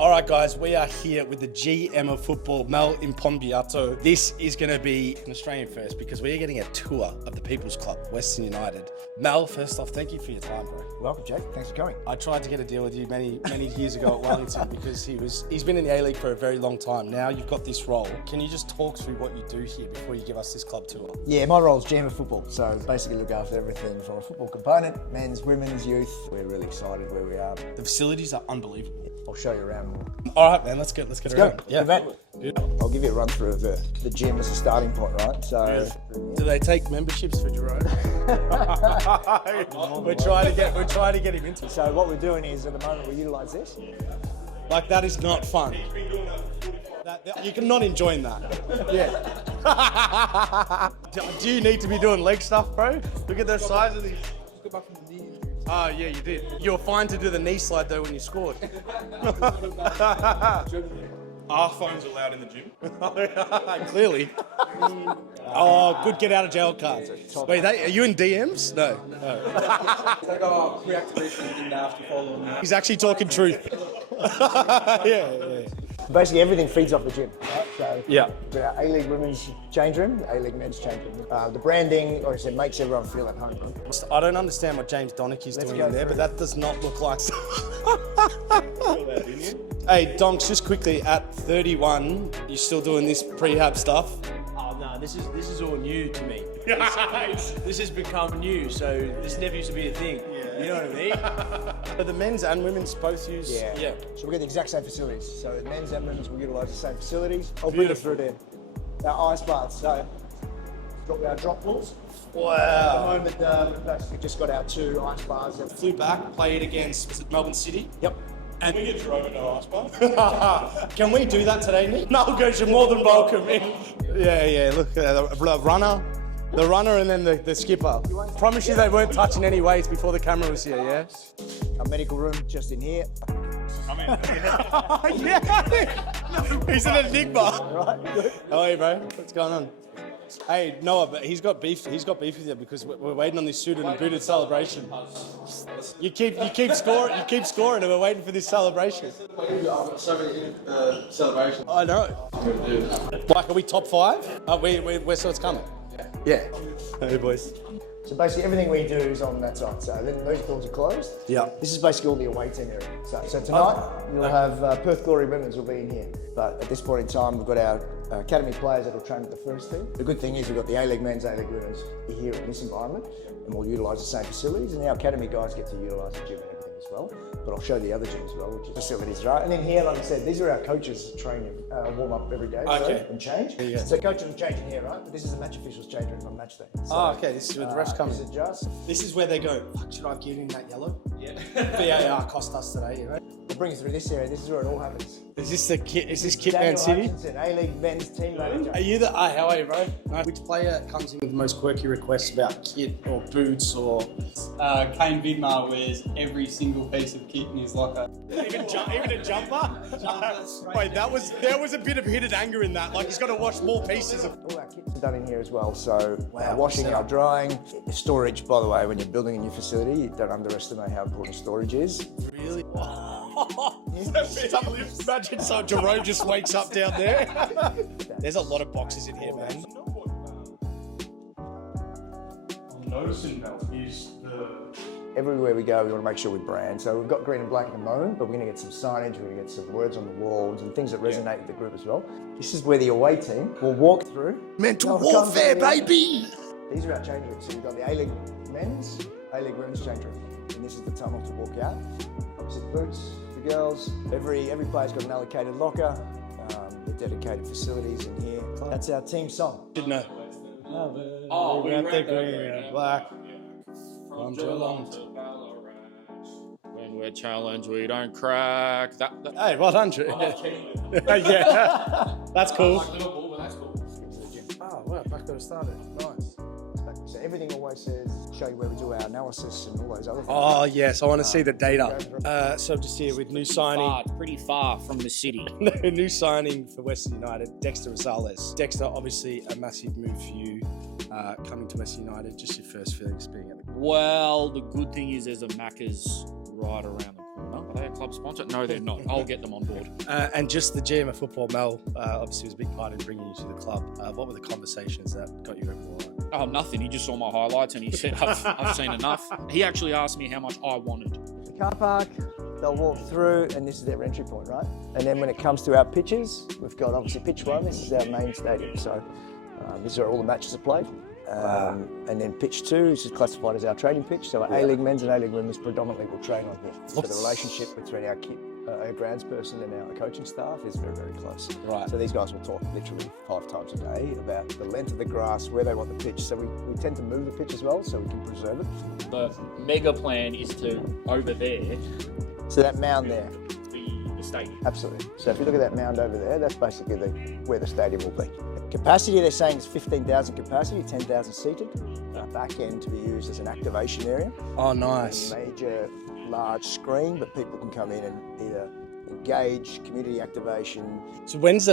All right, guys, we are here with the GM of football, Mel Impombiato. This is going to be an Australian first because we are getting a tour of the People's Club, Western United. Mel, first off, thank you for your time, bro. Welcome, Jake. Thanks for coming. I tried to get a deal with you many years ago at Wellington because he's been in the A-League for a very long time. Now you've got this role. Can you just talk through what you do here before you give us this club tour? Yeah, my role is GM of football, so basically look after everything from a football component, men's, women's, youth. We're really excited where we are. The facilities are unbelievable. I'll show you around more. All right, man, let's get around. Yeah. I'll give you a run through of the gym as a starting point, right? So, do they take memberships for Jerome? we're trying to get him into it. So what we're doing is at the moment we utilise this. Like, that is not fun. You cannot enjoy that. Yeah. Do you need to be doing leg stuff, bro? Look at the size of these. Oh, yeah, you did. You were fine to do the knee slide, though, when you scored. Are phones allowed in the gym? Clearly. Oh, good get out of jail cards. Wait, are you in DMs? No. They got pre-activation in after follow on that. He's actually talking truth. Yeah. Basically everything feeds off the gym, right? So Yeah. the A-League women's change room, A-League men's change room. The branding, like I said, makes everyone feel at home. I don't understand what James Donachie's doing in there, but that does not look like... Hey, Donks, just quickly, at 31, you still doing this prehab stuff? Oh no, this is all new to me. This has become new, so this never used to be a thing. You know what I mean? But the men's and women's both use... Yeah. So we get the exact same facilities. So the men's and women's will utilise the same facilities. I'll bring it through there. Our ice baths. So we've got our drop pools. Wow. At the moment, we've just got our 2 ice bars. Flew back, played against, was it Melbourne City? Yep. And We get Jerome into ice bar. can we do that today, Nick? No, goes, you're more than welcome in. Yeah, look at the runner and then the skipper. Promise you they weren't touching any weights before the camera was here, yeah? Our medical room just in here. Yeah, he's an enigma. Right, good. How are you, bro? What's going on? Hey, Noah, but he's got beef with you because we're waiting on this suited and booted celebration. You keep scoring and we're waiting for this celebration. Celebration. I know. Like, are we top 5? We're so it's coming. Yeah. Hey, boys. So basically everything we do is on that side. So then those doors are closed. Yeah. This is basically all the away team area. So tonight you'll have Perth Glory Women's will be in here. But at this point in time we've got our academy players that will train with the first team. The good thing is we've got the A-League men's, A-League women's here in this environment and we'll utilise the same facilities and our academy guys get to utilise the gym and everything as well. But I'll show the other gym as well, which is facilities, right? And then here, like I said, these are our coaches training, warm up every day and change. Yeah. So coaches will change in here, right? But this is the match officials change room on match day. So, Okay, this is where the refs come in. This is just. This is where they go, fuck, should I have given him that yellow? Yeah. VAR cost us today, you know? We'll bring you through this area. This is where it all happens. Is this Kit Man Daniel City? Hutchinson, A-League men's team manager. Are you how are you, bro? Which player comes in with the most quirky requests about kit or boots or... Kane Vidmar wears every single piece of kit in his locker. Even a jumper? Wait, there was a bit of hidden anger in that. Like, he's got to wash more pieces of... All our kits are done in here as well. So washing, set our up. drying, storage. By the way, when you're building a new facility, you don't underestimate how important storage is. Really? Imagine Jerome just wakes up down there. There's a lot of boxes in here, man. I'm noticing that is Everywhere we go, we want to make sure we brand. So we've got green and black at the moment, but we're going to get some signage, we're going to get some words on the walls and things that resonate with the group as well. This is where the away team will walk through. Mental warfare, baby! These are our change rooms. So we've got the A-League men's, A-League women's change room. And this is the tunnel to walk out. Obviously boots for girls. Every player's got an allocated locker. The dedicated facilities in here. That's our team song. Didn't know. Oh, we got the read that. green and black. From Geelong to when we're challenged, we don't crack. Hey, well done, Drew. Yeah, that's cool. Liverpool, but that's cool. Oh, wow, back where it started. Nice. So everything always says, show you where we do our analysis and all those other things. Oh, yes, I want to see the data. So just here with new signing. Pretty far from the city. New signing for Western United, Dexter Rosales. Dexter, obviously a massive move for you coming to Western United. Just your first feelings being at the... Well, the good thing is there's a Macca's right around the corner. Are they a club sponsor? No, they're not. I'll get them on board. And just the GM of football, Mel, obviously was a big part in bringing you to the club. What were the conversations that got you over the line? Oh, nothing. He just saw my highlights and he said, I've seen enough. He actually asked me how much I wanted. The car park, they'll walk through, and this is their entry point, right? And then when it comes to our pitches, we've got obviously pitch 1, this is our main stadium. So these are all the matches are played. And then pitch 2 is just classified as our training pitch. So our A-League men's and A-League women's predominantly will train on here. So the relationship between our grounds person and our coaching staff is very, very close. Right. So these guys will talk literally 5 times a day about the length of the grass, where they want the pitch. So we tend to move the pitch as well so we can preserve it. The mega plan is to, over there, So that mound there, the stadium. absolutely. So if you look at that mound over there, that's basically where the stadium will be. Capacity, they're saying is 15,000 capacity, 10,000 seated. Back end to be used as an activation area. Oh, nice. A major, large screen, but people can come in and either engage, community activation. So when's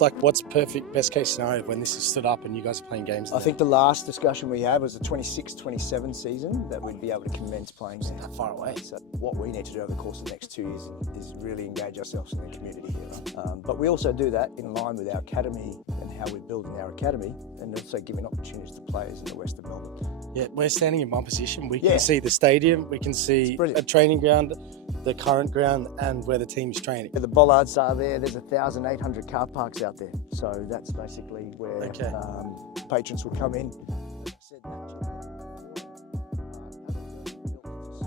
like, what's perfect, best case scenario when this is stood up and you guys are playing games? I think the last discussion we had was the 26-27 season that we'd be able to commence playing that far away. So what we need to do over the course of the next 2 years is really engage ourselves in the community here. But we also do that in line with our academy and how we're building our academy, and also giving opportunities to players in the west of Melbourne. Yeah, we're standing in one position. We Yeah. can see the stadium, we can see brilliant. a training ground, the current ground, and where the team's training. The bollards are there. There's 1,800 car parks out there. So that's basically where Okay. patrons will come in.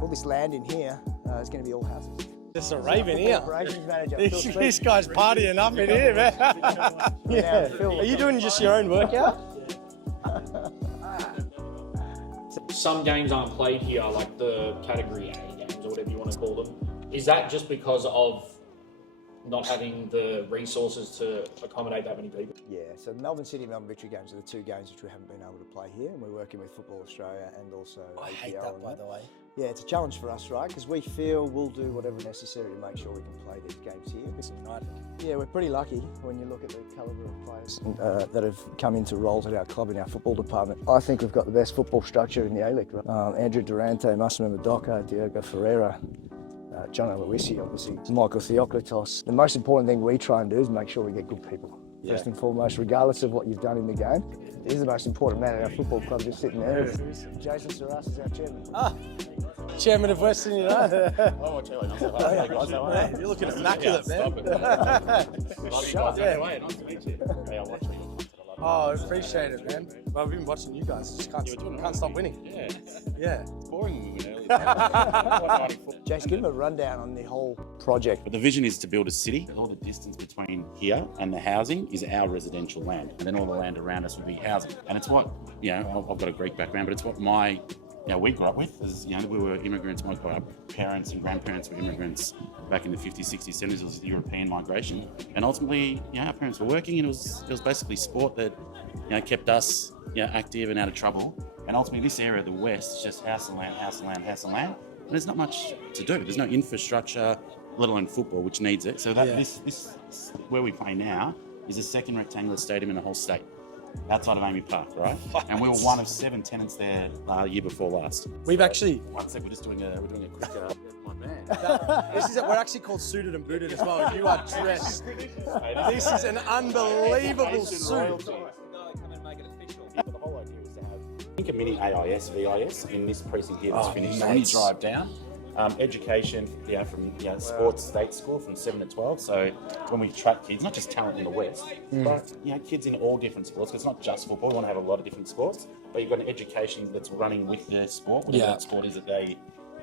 All this land in here is going to be all houses. There's a raven here. Operations manager, Phil Smith. This guy's partying up in here, man. Yeah. Phil. Are you doing just your own workout? Some games aren't played here, like the Category A games or whatever you want to call them. Is that just because of not having the resources to accommodate that many people? Yeah, so Melbourne City and Melbourne Victory games are the 2 games which we haven't been able to play here, and we're working with Football Australia and also I hate APL that, on by the way. Yeah, it's a challenge for us, right? Because we feel we'll do whatever necessary to make sure we can play these games here. United. Yeah, we're pretty lucky when you look at the calibre of players that have come into roles at our club in our football department. I think we've got the best football structure in the A-League. Right? Andrew Durante, Massimo Madoka, Diogo Ferreira, John Aloisi, obviously, Michael Theoklitos. The most important thing we try and do is make sure we get good people. Yeah. First and foremost, regardless of what you've done in the game. He's the most important man in our football club just sitting there. Jason Saras is our chairman. Chairman of Western United. Oh, hey guys, how are you? You're looking immaculate, man. Oh, I appreciate it, man. Well, I've been watching you guys. Just can't stop winning. Yeah. Yeah. It's boring when we win early. Jason, give him a rundown on the whole project. But the vision is to build a city. All the distance between here and the housing is our residential land, and then all the land around us will be housing. And it's what, I've got a Greek background, but it's what we grew up with. As we were immigrants. My parents and grandparents were immigrants back in the 50s, 60s, 70s. It was European migration, and ultimately, our parents were working, and it was basically sport that kept us active and out of trouble. And ultimately, this area, the west, is just house and land, house and land, house and land. And there's not much to do. There's no infrastructure, let alone football, which needs it. So this where we play now is the second rectangular stadium in the whole state, outside of Amy Park, right? And we were one of 7 tenants there year before last. We've actually. One sec, we're doing a quick. My man. We're actually called suited and booted as well. You are dressed. This is an unbelievable suit. But the whole idea was to have, I think, a mini AIS, VIS in this precinct here that's finished. So when you nice. drive down, education, from sports state school from 7 to 12. So when we track kids, not just talent in the West, but kids in all different sports. Because it's not just football. We want to have a lot of different sports, but you've got an education that's running with their sport, whatever that sport is that they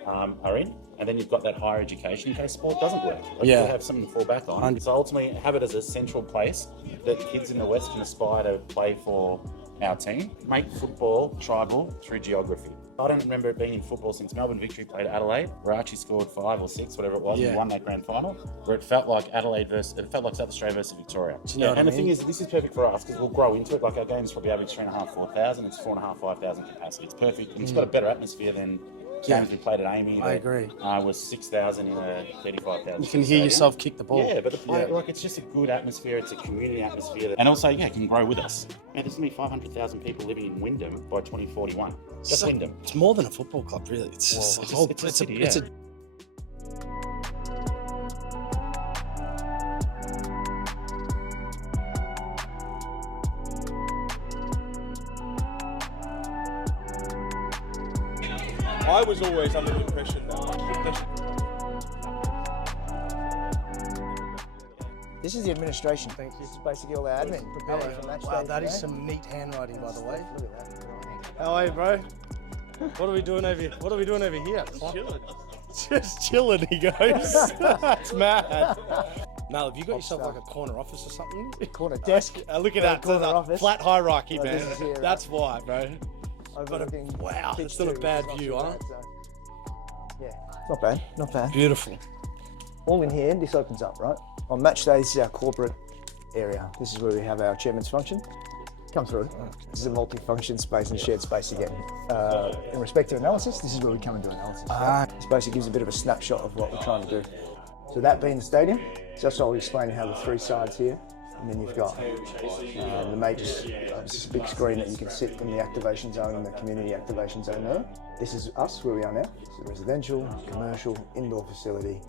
are in, and then you've got that higher education in case sport doesn't work. You have something to fall back on. So ultimately, have it as a central place that kids in the West can aspire to play for our team. Make football tribal through geography. I don't remember it being in football since Melbourne Victory played Adelaide, where Archie scored 5 or 6, whatever it was, and won that grand final, where it felt like South Australia versus Victoria. And the thing is, this is perfect for us because we'll grow into it. Like our games probably average 3,500, 4,000. It's 4,500, 5,000 capacity. It's perfect, and it's got a better atmosphere than games we played at Amy. I agree. Was 6,000 in a 35,000. You can hear yourself kick the ball. Yeah, but it's just a good atmosphere. It's a community atmosphere, and also it can grow with us. There's gonna be 500,000 people living in Wyndham by 2041. Just Wyndham. It's more than a football club, really. It's a whole. It's a city. I was always under the impression that This is the administration. Thank you. This is basically all our admin. Preparing for match Wow, day that is today. some neat handwriting, by the way. Look at that. How are you, bro? What are we doing over here? What are we doing over here? Chilling. Just chilling, he goes. That's mad. Mel, have you got yourself like a corner office or something? Corner desk. Look at that. Corner There's a office. flat hierarchy, Like man. this is here, That's why, bro. Overlooking wow, pitch it's not a two, bad which is view, not huh? too bad, so. Yeah, not bad, not bad. Beautiful. All in here, this opens up, right? On match day, this is our corporate area. This is where we have our chairman's function. Come through. This is a multi-function space and shared space again. In respect to analysis, this is where we come and do analysis. Right? This basically gives a bit of a snapshot of what we're trying to do. So that being the stadium, just I'll explain how the three sides here, and then you've got the major, this big screen that you can sit in the activation zone and the community activation zone there. This is us, where we are now. It's a residential, commercial, indoor facility.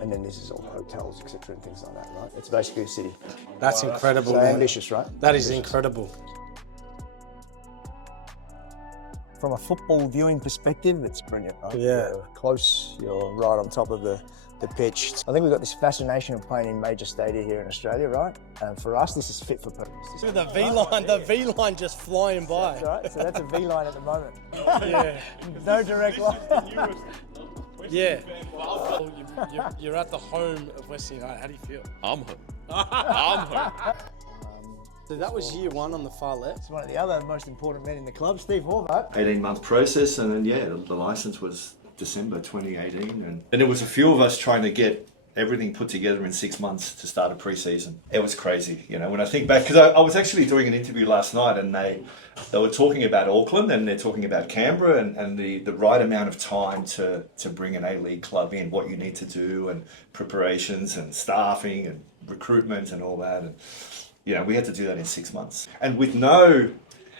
And then this is all hotels, etc., and things like that, right? It's basically a city. That's incredible, So man. ambitious, right? That is incredible. From a football viewing perspective, it's brilliant, right? Yeah. You're close, you're right on top of the pitch. I think we've got this fascination of playing in major stadia here in Australia, right? And for us, this is fit for purpose. Look at the V line just flying by. That's right, so that's a V line at the moment. Yeah. No direct line. Yeah. You're at the home of Western United. How do you feel? I'm home. I'm home. So that was year one on the far left. It's one of the other most important men in the club, Steve Horvath. 18-month process, and then the license was December 2018, and there was a few of us trying to get everything put together in 6 months to start a pre-season. It was crazy, when I think back, because I was actually doing an interview last night, and they were talking about Auckland, and they're talking about Canberra, and the right amount of time to bring an A-League club in, what you need to do, and preparations, and staffing, and recruitment, and all that, and we had to do that in 6 months, and with no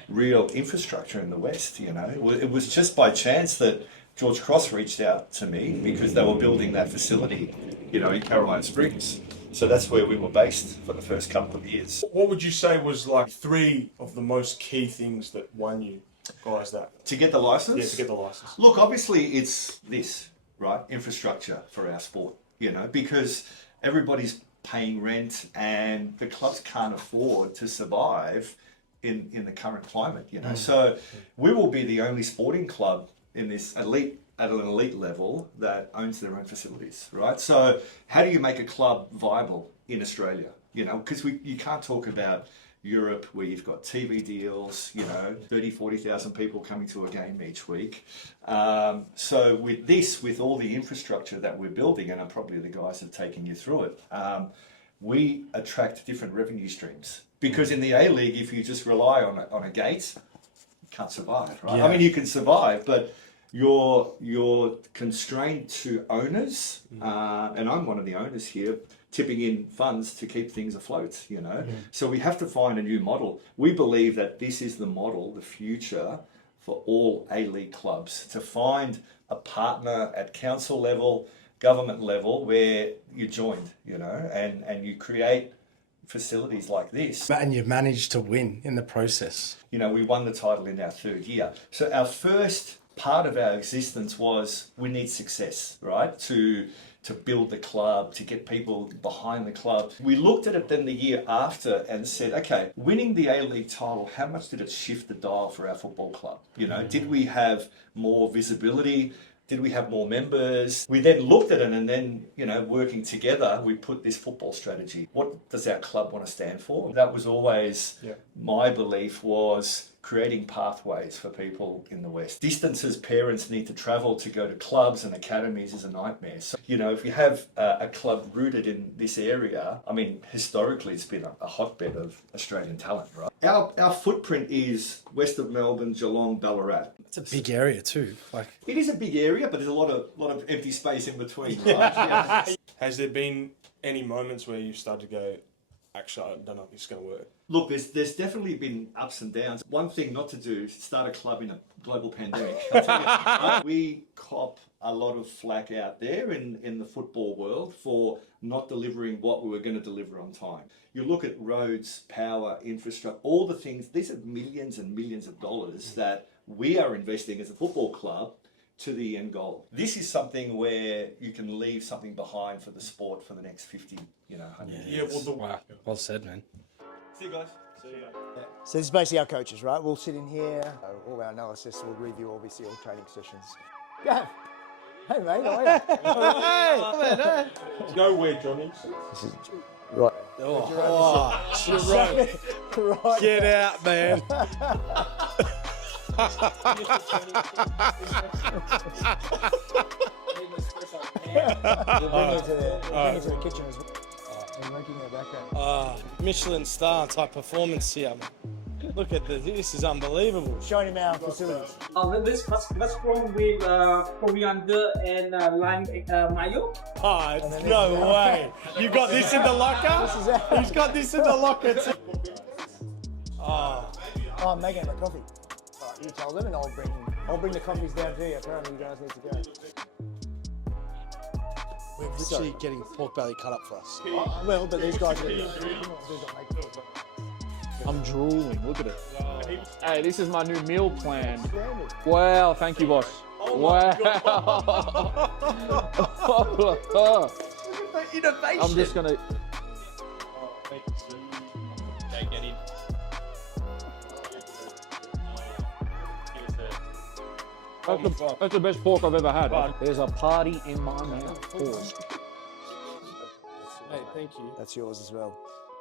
real infrastructure in the West. It was just by chance that George Cross reached out to me because they were building that facility, in Caroline Springs. So that's where we were based for the first couple of years. What would you say was like three of the most key things that won you guys that? To get the license? Yeah, to get the license. Look, obviously it's this, right? Infrastructure for our sport, because everybody's paying rent and the clubs can't afford to survive in the current climate, So we will be the only sporting club in this at an elite level that owns their own facilities, right? So how do you make a club viable in Australia? Because you can't talk about Europe where you've got TV deals, 30, 40,000 people coming to a game each week. So with all the infrastructure that we're building, and probably the guys have taken you through it, we attract different revenue streams. Because in the A-League, if you just rely on a gate, you can't survive, right? Yeah. I mean, you can survive, but you're constrained to owners, and I'm one of the owners here, tipping in funds to keep things afloat, So we have to find a new model. We believe that this is the model, the future for all A-League clubs, to find a partner at council level, government level, where you're joined, and you create facilities like this. And you've managed to win in the process. We won the title in our third year. So our first part of our existence was we need success, right? To build the club, to get people behind the club. We looked at it then the year after and said, okay, winning the A-League title, how much did it shift the dial for our football club? Did we have more visibility? Did we have more members? We then looked at it and then, working together, we put this football strategy. What does our club want to stand for? That was always my belief, was creating pathways for people in the West. Distances parents need to travel to go to clubs and academies is a nightmare. So, if you have a club rooted in this area, I mean, historically it's been a hotbed of Australian talent, right? Our footprint is west of Melbourne, Geelong, Ballarat. It's a big area too. It is a big area, but there's a lot of empty space in between, right? Yeah. Has there been any moments where you've started to go, actually, I don't know if this is going to work? Look, there's definitely been ups and downs. One thing not to do is start a club in a global pandemic. I'll tell you, right? We cop a lot of flack out there in the football world for not delivering what we were going to deliver on time. You look at roads, power, infrastructure, all the things, these are millions and millions of dollars that we are investing as a football club to the end goal. This is something where you can leave something behind for the sport for the next 50, 100 years. Well said, man. See you guys. So this is basically our coaches, right? We'll sit in here, all our analysis, we'll review obviously all training sessions. Gav! Hey mate, how are you? Nowhere, Johnny. This is right. Right. Get out, man. We'll bring you to the kitchen as well. And working in the background. Michelin star type performance here. Look at this. This is unbelievable. Showing him our facilities. This was from with coriander and lime mayo. Oh, no way. You got this in the locker? He's got this in the locker too. Oh, I'm making my coffee. All right, you tell them and I'll bring the coffees down to you. Apparently you guys need to go. We're literally getting pork belly cut up for us. Well, but these guys are... I'm drooling. Look at it. Hey, this is my new meal plan. Wow, thank you, boss. Wow. Innovation. I'm just gonna. Okay, get in. That's the best pork I've ever had. There's a party in my mouth. Hey, thank you. That's yours as well.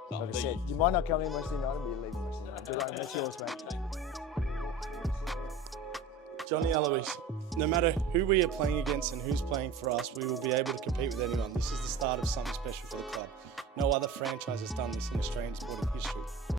Like I said, you might not come in Western United, but you're leaving Western United. Good on, that's yours, mate. Johnny Eloise, no matter who we are playing against and who's playing for us, we will be able to compete with anyone. This is the start of something special for the club. No other franchise has done this in Australian sporting history.